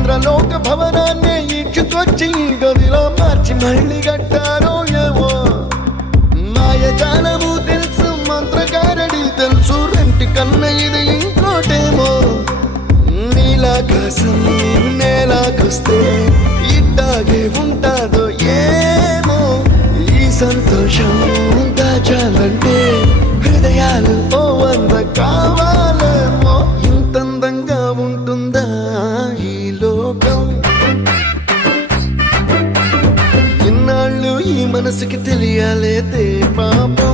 ఇంద్రలోక భవనాన్ని ఈడ్చుకొచ్చి గదిలో మార్చి మళ్ళీ కట్టారో ఏమో మాయజాలము తెలుసు మంత్రగారడి తెలుసు రెంటి కన్న ఇది ఇంకోటేమో నీలాకాశం నేలాకొస్తే ఇట్టాగే ఉంటాదో ఏమో ఈ సంతోషం దాచాలంటే హృదయాలు ఓ వంద కావాలేమో ఇంతందంగా ఉంటుందా ఈ లోకం ఇన్నాళ్ళు ఈ మనసుకి తెలియాలేదే పాపం